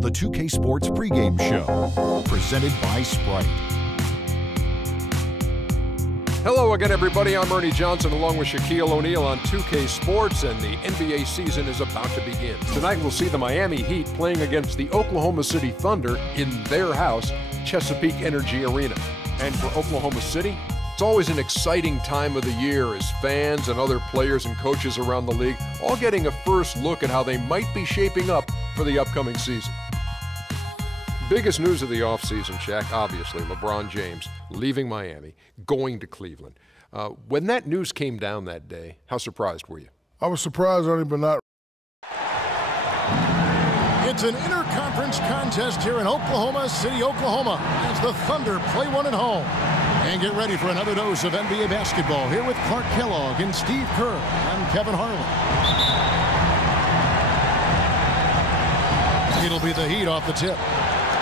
The 2K Sports pregame show, presented by Sprite. Hello again, everybody. I'm Ernie Johnson along with Shaquille O'Neal on 2K Sports, and the NBA season is about to begin. Tonight we'll see the Miami Heat playing against the Oklahoma City Thunder in their house, Chesapeake Energy Arena. And for Oklahoma City, it's always an exciting time of the year as fans and other players and coaches around the league all getting a first look at how they might be shaping up for the upcoming season. Biggest news of the offseason, Shaq, obviously, LeBron James leaving Miami, going to Cleveland. When that news came down that day, how surprised were you? I was surprised, Ernie, but not. It's an interconference contest here in Oklahoma City, Oklahoma, as the Thunder play one at home. And get ready for another dose of NBA basketball here with Clark Kellogg and Steve Kerr. I'm Kevin Harlan. It'll be the Heat off the tip.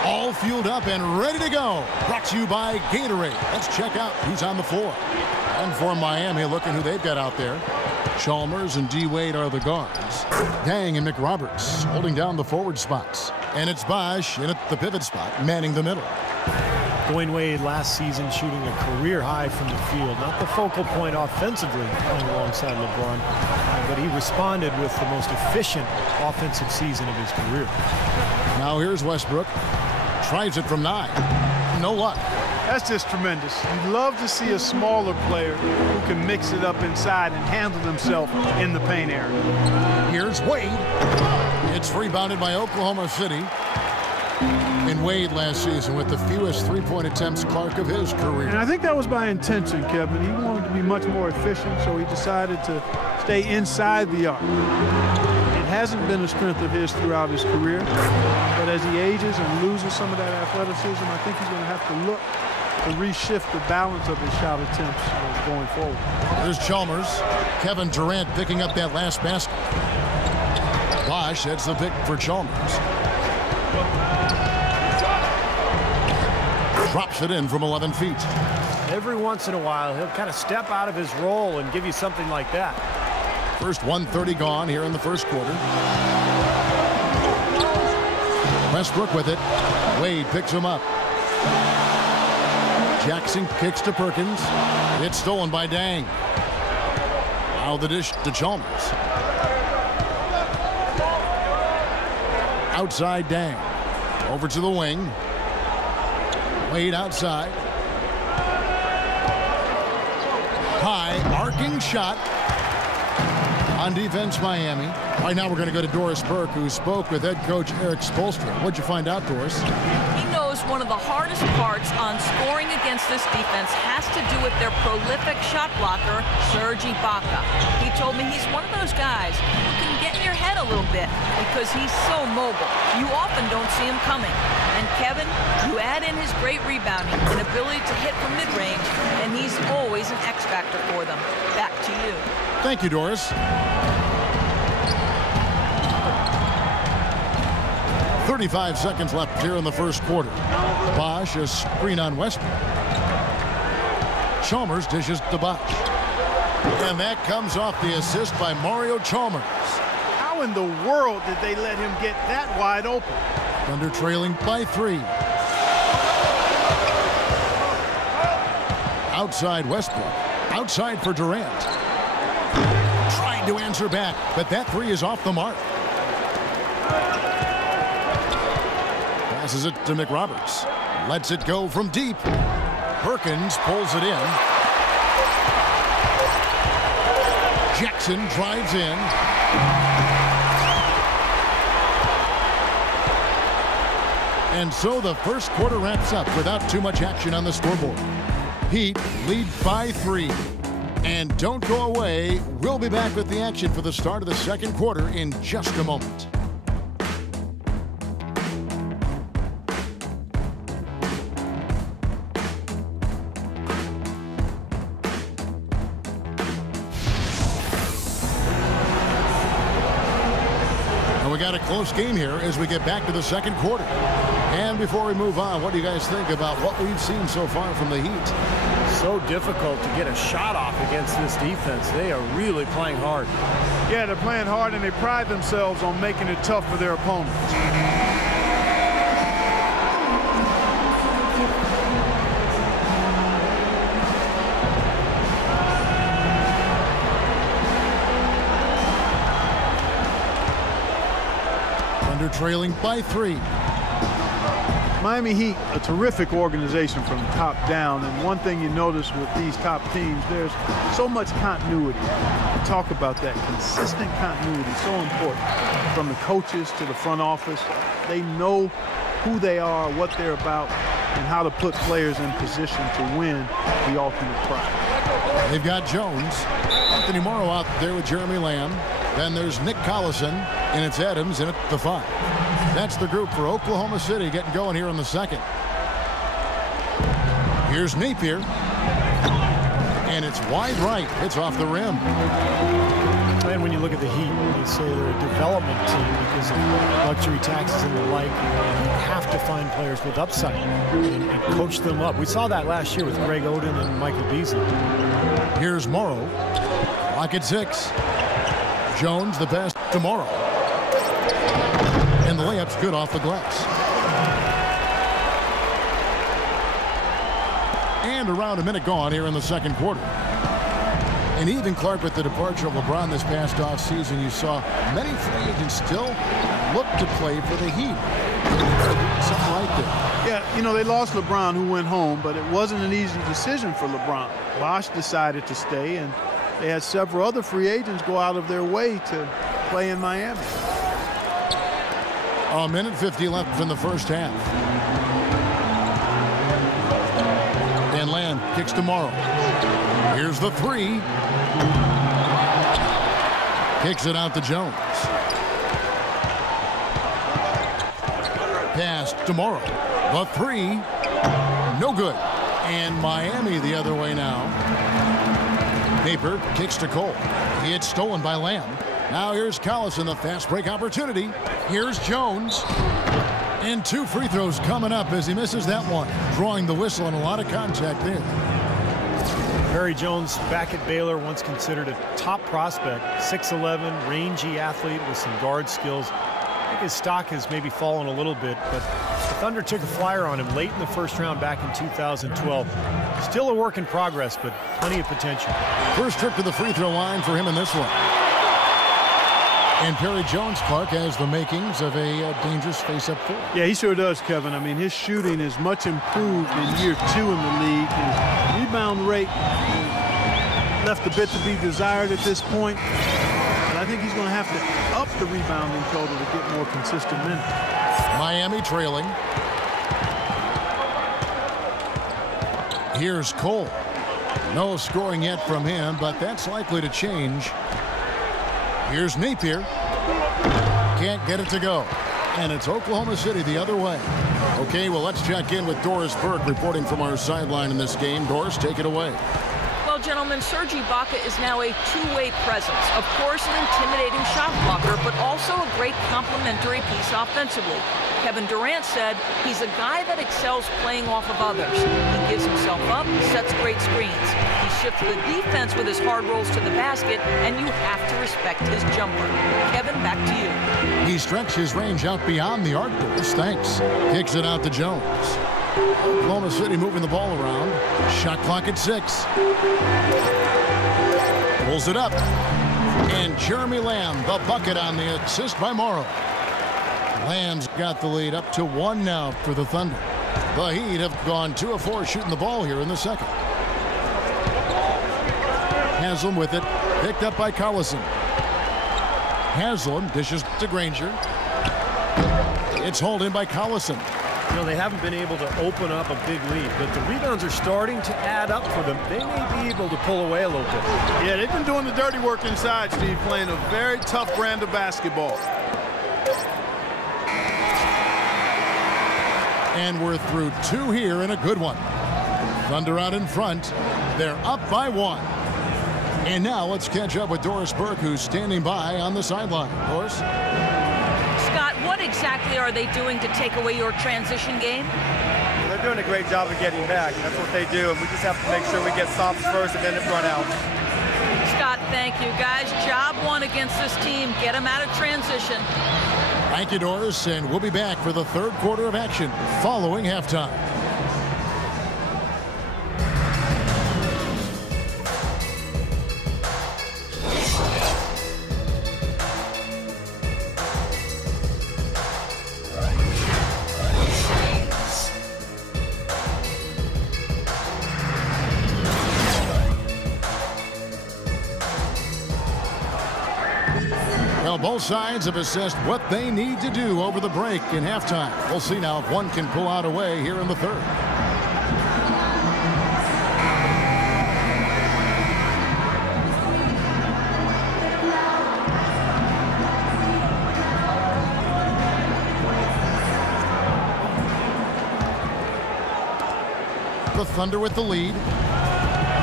All fueled up and ready to go. Brought to you by Gatorade. Let's check out who's on the floor. And for Miami, looking who they've got out there. Chalmers and D. Wade are the guards. Dang and McRoberts holding down the forward spots. And it's Bosh in at the pivot spot, manning the middle. Dwayne Wade last season shooting a career high from the field. Not the focal point offensively playing alongside LeBron, but he responded with the most efficient offensive season of his career. Now here's Westbrook. Tries it from 9. No luck. That's just tremendous. You love to see a smaller player who can mix it up inside and handle himself in the paint area. Here's Wade. It's rebounded by Oklahoma City. And Wade last season with the fewest three-point attempts, Clark, of his career. And I think that was by intention, Kevin. He wanted to be much more efficient, so he decided to stay inside the arc. It hasn't been a strength of his throughout his career, but as he ages and loses some of that athleticism, I think he's going to have to look to reshift the balance of his shot attempts going forward. There's Chalmers. Kevin Durant picking up that last basket. Bosh, that's the pick for Chalmers. Drops it in from 11 feet. Every once in a while, he'll kind of step out of his role and give you something like that. First 1:30 gone here in the first quarter. Westbrook with it. Wade picks him up. Jackson kicks to Perkins. It's stolen by Dang. Now the dish to Chalmers. Outside Dang. Over to the wing. Wade outside. High arcing shot. On defense, Miami. Right now we're going to go to Doris Burke, who spoke with head coach Eric Spoelstra. What'd you find out, Doris? He knows one of the hardest parts on scoring against this defense has to do with their prolific shot blocker, Serge Ibaka. He told me he's one of those guys who can get in your head a little bit because he's so mobile. You often don't see him coming. And Kevin, you add in his great rebounding and ability to hit from mid-range, and he's always an X factor for them. Back to you. Thank you, Doris. 35 seconds left here in the first quarter. Bosh, a screen on Westbrook. Chalmers dishes to Bosh. And that comes off the assist by Mario Chalmers. How in the world did they let him get that wide open? Thunder trailing by 3. Outside Westbrook. Outside for Durant. Trying to answer back, but that 3 is off the mark. Passes it to McRoberts. Lets it go from deep. Perkins pulls it in. Jackson drives in. And so the first quarter wraps up without too much action on the scoreboard. Heat lead by 3. And don't go away. We'll be back with the action for the start of the second quarter in just a moment. We got a close game here as we get back to the second quarter. And before we move on, what do you guys think about what we've seen so far from the Heat? So difficult to get a shot off against this defense. They are really playing hard. Yeah, they're playing hard, and they pride themselves on making it tough for their opponents. trailing by 3. Miami Heat, a terrific organization from the top down, and one thing you notice with these top teams, there's so much continuity. Talk about that. Consistent continuity, so important. From the coaches to the front office, they know who they are, what they're about, and how to put players in position to win the ultimate prize. They've got Jones, Anthony Morrow out there with Jeremy Lamb. Then there's Nick Collison, and it's Adams in at the 5. That's the group for Oklahoma City getting going here in the second. Here's Napier. And it's wide right. It's off the rim. And when you look at the Heat, they say they're a development team because of luxury taxes and the like. You have to find players with upside and coach them up. We saw that last year with Greg Oden and Michael Beasley. Here's Morrow. Clock at 6. Jones, the pass to Morrow. And the layup's good off the glass. And around a minute gone here in the second quarter. And even Clark, with the departure of LeBron this past offseason, you saw many free agents still look to play for the Heat. Something like that. Yeah, you know, they lost LeBron, who went home, but it wasn't an easy decision for LeBron. Bosh decided to stay, and they had several other free agents go out of their way to play in Miami. A minute 50 left in the first half. And Lamb kicks to Morrow. Here's the 3. Kicks it out to Jones. Pass to Morrow. The 3. No good. And Miami the other way now. Napier kicks to Cole. It's stolen by Lamb. Now here's Collison, the fast break opportunity. Here's Jones. And 2 free throws coming up as he misses that one. Drawing the whistle and a lot of contact there. Perry Jones back at Baylor, once considered a top prospect. 6'11", rangy athlete with some guard skills. I think his stock has maybe fallen a little bit, but the Thunder took a flyer on him late in the first round back in 2012. Still a work in progress, but plenty of potential. First trip to the free throw line for him in this one. And Perry Jones, Clark, has the makings of a dangerous face-up four. Yeah, he sure does, Kevin. I mean, his shooting is much improved in year 2 in the league. His rebound rate left a bit to be desired at this point. And I think he's going to have to up the rebounding total to get more consistent minutes. Miami trailing. Here's Cole. No scoring yet from him, but that's likely to change. Here's Napier. Can't get it to go. And it's Oklahoma City the other way. Okay, well, let's check in with Doris Burke reporting from our sideline in this game. Doris, take it away. Well, gentlemen, Serge Ibaka is now a two-way presence. Of course, an intimidating shot blocker, but also a great complementary piece offensively. Kevin Durant said he's a guy that excels playing off of others. He gives himself up, sets great screens. He shifts the defense with his hard rolls to the basket, and you have to respect his jumper. Kevin, back to you. He stretched his range out beyond the arc, Doris. Thanks. Kicks it out to Jones. Oklahoma City moving the ball around. Shot clock at 6. Pulls it up. And Jeremy Lamb, the bucket on the assist by Morrow. Lamb's got the lead up to 1 now for the Thunder. The Heat have gone 2 of 4 shooting the ball here in the second. Haslam with it. Picked up by Collison. Haslam dishes to Granger. It's hauled in by Collison. You know, they haven't been able to open up a big lead, but the rebounds are starting to add up for them. They may be able to pull away a little bit. Yeah, they've been doing the dirty work inside, Steve, playing a very tough brand of basketball. And we're through 2 here in a good one. Thunder out in front. They're up by 1. And now let's catch up with Doris Burke, who's standing by on the sideline. Doris? Scott, what exactly are they doing to take away your transition game? They're doing a great job of getting back. That's what they do, and we just have to make sure we get stops first and then run out. Scott, thank you. Guys, job 1 against this team. Get them out of transition. Thank you, Doris, and we'll be back for the 3rd quarter of action following halftime. Well, both sides have assessed what they need to do over the break in halftime. We'll see now if one can pull out a way here in the third. The Thunder with the lead.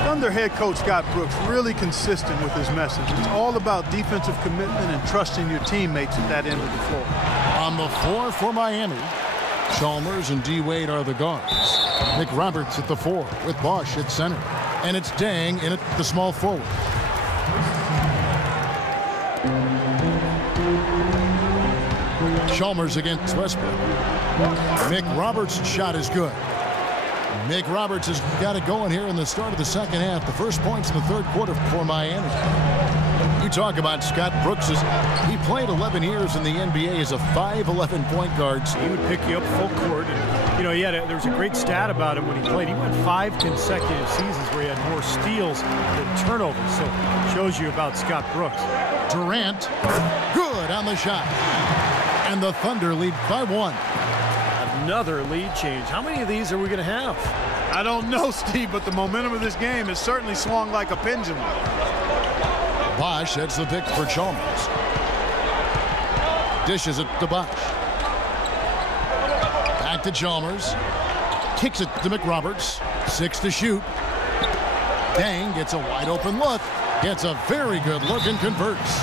Thunder head coach Scott Brooks really consistent with his message. It's all about defensive commitment and trusting your teammates at that end of the floor. On the floor for Miami, Chalmers and D. Wade are the guards. Nick Roberts at the 4 with Bosch at center. And it's Dang in at the small forward. Chalmers against Westbrook. Nick Roberts' shot is good. Nick Roberts has got it going here in the start of the second half. The first points in the third quarter for Miami. You talk about Scott Brooks. He played 11 years in the NBA as a 5'11" point guard. He would pick you up full court. And, you know, there was a great stat about him when he played. He went 5 consecutive seasons where he had more steals than turnovers. So it shows you about Scott Brooks. Durant, good on the shot. And the Thunder lead by 1. Another lead change. How many of these are we going to have? I don't know, Steve, but the momentum of this game has certainly swung like a pendulum. Bosch heads the pick for Chalmers. Dishes it to Bosch. Back to Chalmers. Kicks it to McRoberts. 6 to shoot. Dang gets a wide open look. Gets a very good look and converts.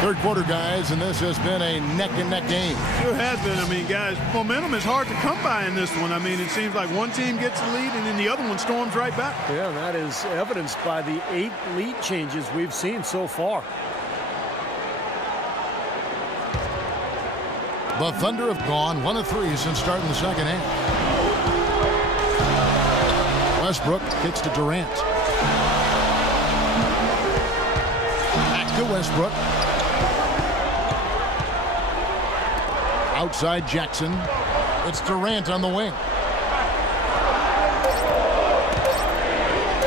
Third quarter, guys, and this has been a neck-and-neck game. Sure has been. I mean, guys, momentum is hard to come by in this one. I mean, it seems like one team gets the lead and then the other one storms right back. Yeah, and that is evidenced by the 8 lead changes we've seen so far. The Thunder have gone 1 of 3 since starting the second half. Westbrook kicks to Durant. Back to Westbrook. Outside Jackson. It's Durant on the wing.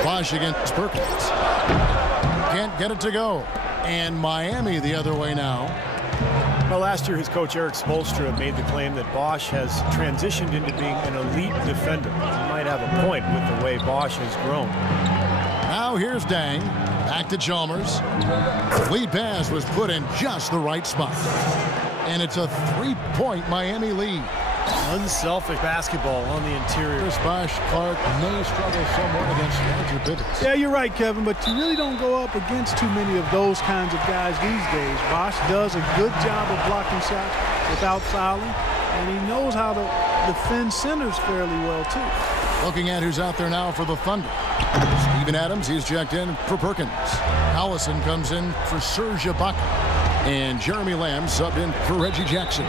Bosch against Perkins. Can't get it to go. And Miami the other way now. Well, last year his coach Eric Spoelstra made the claim that Bosch has transitioned into being an elite defender. He might have a point with the way Bosch has grown. Now here's Dang. Back to Chalmers. Lead pass was put in just the right spot. And it's a 3-point Miami lead. Unselfish basketball on the interior. Chris Bosch Clark may struggle somewhat against larger pivots. Yeah, you're right, Kevin, but you really don't go up against too many of those kinds of guys these days. Bosch does a good job of blocking shots without fouling, and he knows how to defend centers fairly well, too. Looking at who's out there now for the Thunder. Steven Adams, he's checked in for Perkins. Allison comes in for Serge Ibaka. And Jeremy Lamb subbed in for Reggie Jackson.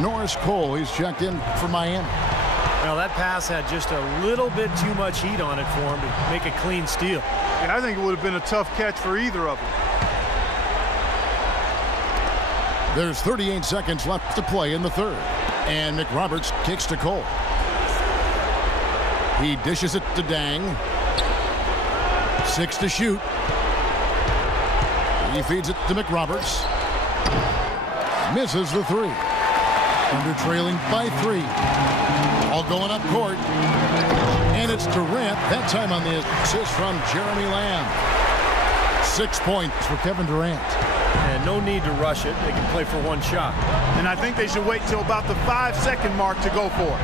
Norris Cole, he's checked in for Miami. Now that pass had just a little bit too much heat on it for him to make a clean steal. Yeah, I think it would have been a tough catch for either of them. There's 38 seconds left to play in the third. And McRoberts kicks to Cole. He dishes it to Dang. 6 to shoot. He feeds it to McRoberts. Misses the 3. Thunder trailing by 3. All going up court. And it's Durant, that time on the assist from Jeremy Lamb. 6 points for Kevin Durant. And no need to rush it. They can play for one shot. And I think they should wait till about the 5-second mark to go for it.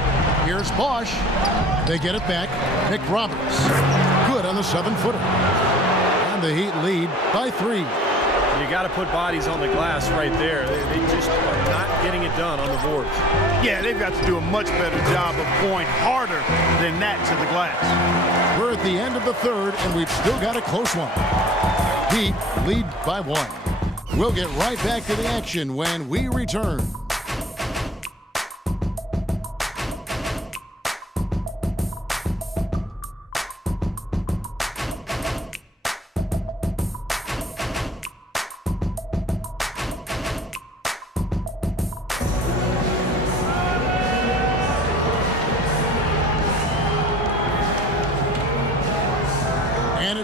Here's Bosch. They get it back. McRoberts. Good on the 7-footer. And the Heat lead by 3. You got to put bodies on the glass right there. They just are not getting it done on the boards. Yeah, they've got to do a much better job of going harder than that to the glass. We're at the end of the third, and we've still got a close one. Heat lead by 1. We'll get right back to the action when we return.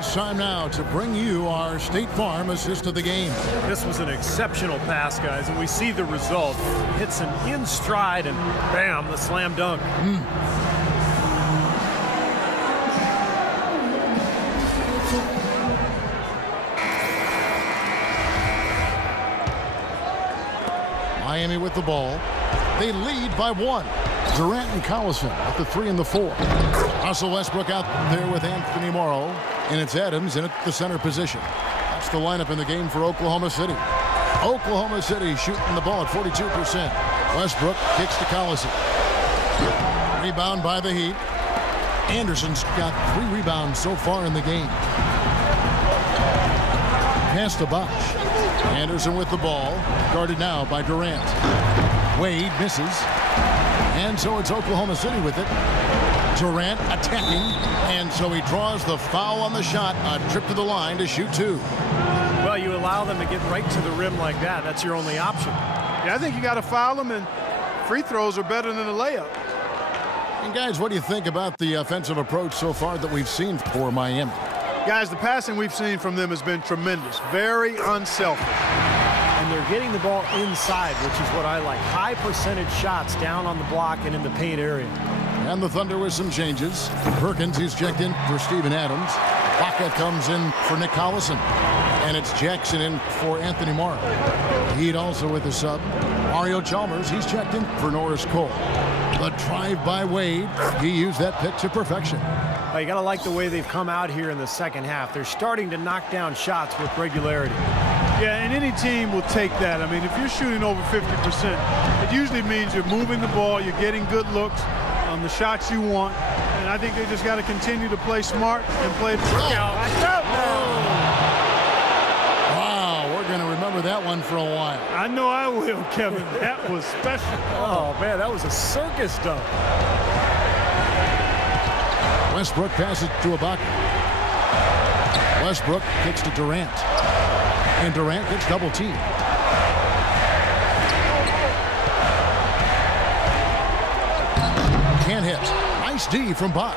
It's time now to bring you our State Farm assist of the game. This was an exceptional pass, guys, and we see the result. Hits him in stride, and bam, the slam dunk. Miami with the ball. They lead by 1. Durant and Collison at the 3 and the 4. Russell Westbrook out there with Anthony Morrow. And it's Adams in at the center position. That's the lineup in the game for Oklahoma City. Oklahoma City shooting the ball at 42%. Westbrook kicks to Collison. Rebound by the Heat. Anderson's got 3 rebounds so far in the game. Pass to Bosh. Anderson with the ball. Guarded now by Durant. Wade misses. And so it's Oklahoma City with it. Durant attacking. And so he draws the foul on the shot. A trip to the line to shoot 2. Well, you allow them to get right to the rim like that. That's your only option. Yeah, I think you got to foul them, and free throws are better than a layup. And guys, what do you think about the offensive approach so far that we've seen for Miami? Guys, the passing we've seen from them has been tremendous. Very unselfish. And they're getting the ball inside, which is what I like. High percentage shots down on the block and in the paint area. And the Thunder with some changes. Perkins, he's checked in for Steven Adams. Baca comes in for Nick Collison. And it's Jackson in for Anthony Morrow. Heat also with a sub. Mario Chalmers, he's checked in for Norris Cole. The drive by Wade, he used that pick to perfection. You got to like the way they've come out here in the second half. They're starting to knock down shots with regularity. Yeah, and any team will take that. I mean, if you're shooting over 50%, it usually means you're moving the ball, you're getting good looks on the shots you want. And I think they just got to continue to play smart and play out. Wow, we're going to remember that one for a while. I know I will, Kevin. That was special. Oh, man, that was a circus dunk. Westbrook passes to Ibaka. Westbrook kicks to Durant. And Durant gets double teamed. Can't hit. Nice D from Bosh.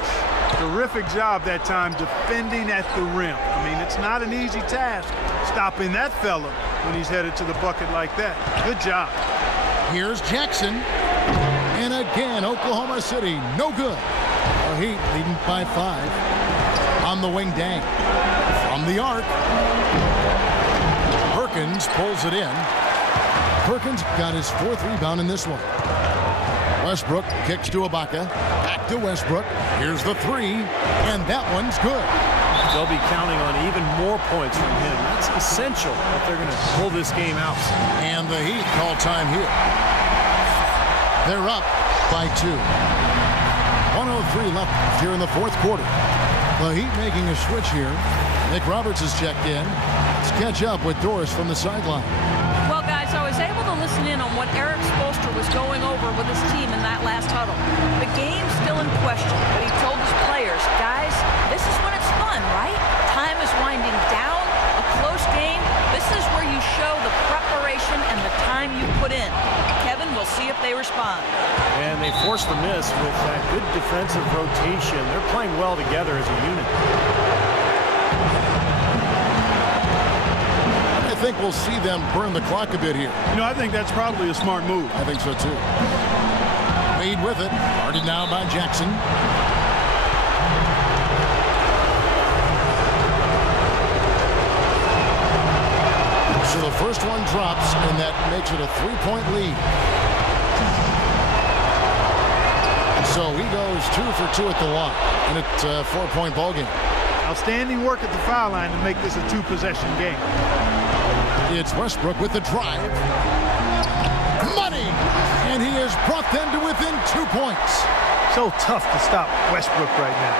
Terrific job that time defending at the rim. I mean, it's not an easy task stopping that fella when he's headed to the bucket like that. Good job. Here's Jackson. And again, Oklahoma City, no good. The Heat leading by 5. On the wing, Dang. From the arc. Perkins pulls it in. Perkins got his 4th rebound in this one. Westbrook kicks to Ibaka. Back to Westbrook. Here's the 3. And that one's good. They'll be counting on even more points from him. That's essential if they're going to pull this game out. And the Heat call time here. They're up by 2. 103 left here in the 4th quarter. The Heat making a switch here. Nick Roberts is checked in. Let's catch up with Doris from the sideline. Well, guys, I was able to listen in on what Eric Spoelstra was going over with his team in that last huddle. The game's still in question, but he told his players, guys, this is when it's fun, right? Time is winding down. A close game. This is where you show the preparation and the time you put in. Kevin, we'll see if they respond. And they forced the miss with that good defensive rotation. They're playing well together as a unit. I think we'll see them burn the clock a bit here. You know, I think that's probably a smart move. I think so, too. Wade with it. Guarded now by Jackson. So the first one drops, and that makes it a 3-point lead. So he goes 2 for 2 at the line, and it's a 4-point ball game. Outstanding work at the foul line to make this a 2-possession game. It's Westbrook with the drive. Money! And he has brought them to within 2 points. So tough to stop Westbrook right now.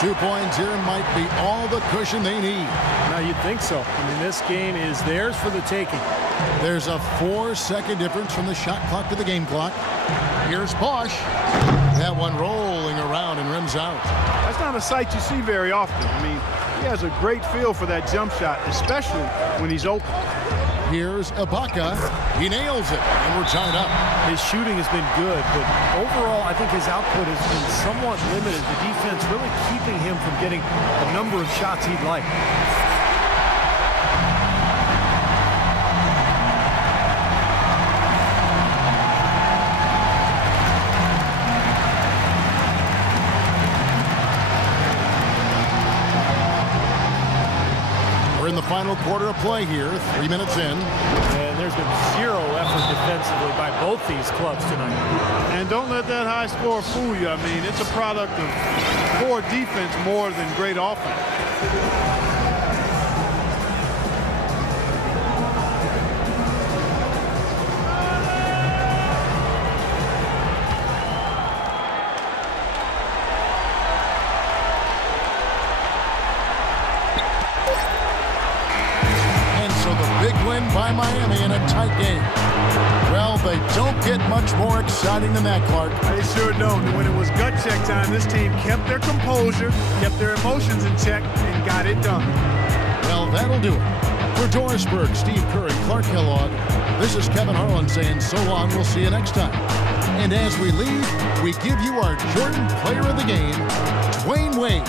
2 points here might be all the cushion they need. Now, you'd think so. I mean, this game is theirs for the taking. There's a 4-second difference from the shot clock to the game clock. Here's Bosh. That one rolling around and rims out. That's not a sight you see very often. I mean, he has a great feel for that jump shot, especially when he's open. Here's Ibaka. He nails it, and we're tied up. His shooting has been good, but overall, I think his output has been somewhat limited. The defense really keeping him from getting a number of shots he'd like. We're in the final quarter of play here, 3 minutes in. And there's been zero effort defensively by both these clubs tonight. And don't let that high score fool you. I mean, it's a product of poor defense more than great offense. By Miami in a tight game. Well, they don't get much more exciting than that, Clark. They sure don't. When it was gut check time, this team kept their composure, kept their emotions in check, and got it done. Well, that'll do it. For Doris Burke, Steve Kerr, and Clark Kellogg, this is Kevin Harlan saying so long. We'll see you next time. And as we leave, we give you our Jordan Player of the Game, Dwayne Wade.